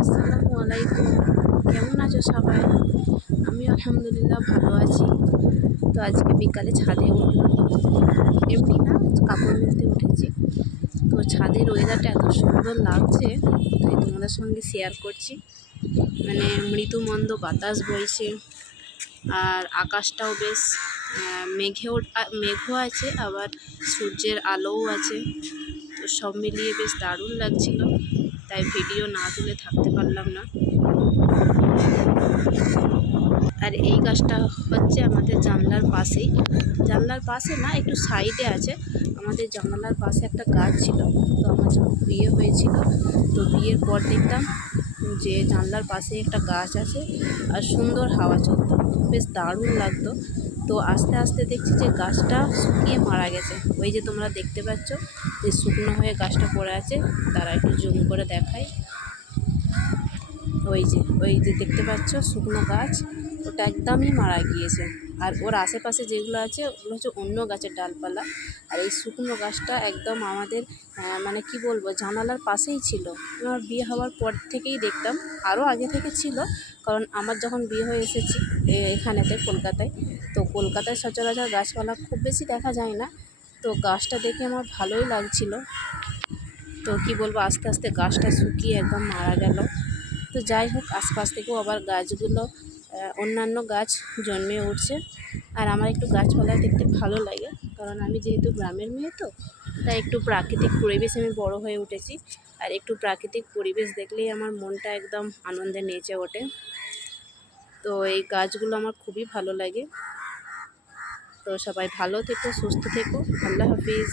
আসসালামু আলাইকুম। কেমন আছো সবাই? আমি আলহামদুলিল্লাহ ভালো আছি। তো আজকে বিকালে ছাদে উঠলাম। এমনি না, কাপড় মেলতে উঠেছি। তো ছাদের ওয়েদারটা এত সুন্দর লাগছে, তাই তোমাদের সঙ্গে শেয়ার করছি। মানে মৃদু মন্দ বাতাস বইছে, আর আকাশটাও বেশ মেঘেও মেঘও আছে, আবার সূর্যের আলোও আছে। তো সব মিলিয়ে বেশ দারুণ লাগছিল। তাই ভিডিও না তুলে থাকতে পারলাম না। আর এই গাছটা হচ্ছে আমাদের জানলার পাশেই। জানলার পাশে না, একটু সাইডে আছে। আমাদের জানলার পাশে একটা গাছ ছিল, তো আমার যখন বিয়ে হয়েছিল। তো বিয়ের পর দেখতাম যে জানলার পাশে একটা গাছ আছে, আর সুন্দর হাওয়া চলতো। বেশ দারুণ লাগতো। তো আস্তে আস্তে দেখছি যে গাছটা শুকিয়ে মারা গেছে। ওই যে তোমরা দেখতে পাচ্ছ যে শুকনো হয়ে গাছটা পড়ে আছে। তারা একটু জুম করে দেখাই। ওই যে ওই যে দেখতে পাচ্ছ শুকনো গাছ, ওটা একদমই মারা গিয়েছে। আর ওর আশেপাশে যেগুলো আছে, ওগুলো হচ্ছে অন্য গাছের ডালপালা। আর এই শুকনো গাছটা একদম আমাদের মানে কি বলব, জানালার পাশেই ছিল। আমার বিয়ে হওয়ার পর থেকেই দেখতাম। আরও আগে থেকে ছিল, কারণ আমার যখন বিয়ে হয়ে এসেছি এখানেতে, কলকাতায়। তো কলকাতায় সচরাচর গাছপালা খুব বেশি দেখা যায় না। তো গাছটা দেখে আমার ভালোই লাগছিল। তো কি বলব, আস্তে আস্তে গাছটা শুকিয়ে একদম মারা গেল। তো যাই হোক, আশপাশ থেকেও আবার গাছগুলো অন্যান্য গাছ জন্মে উঠছে। আর আমার একটু গাছপালা দেখতে ভালো লাগে, কারণ আমি যেহেতু গ্রামের মেয়ে তো, তাই একটু প্রাকৃতিক পরিবেশ আমি বড় হয়ে উঠেছি। আর একটু প্রাকৃতিক পরিবেশ দেখলেই আমার মনটা একদম আনন্দে নেচে ওঠে। তো এই গাছগুলো আমার খুবই ভালো লাগে। তো সবাই ভালো থেকো, সুস্থ থেকো। আল্লাহ হাফিজ।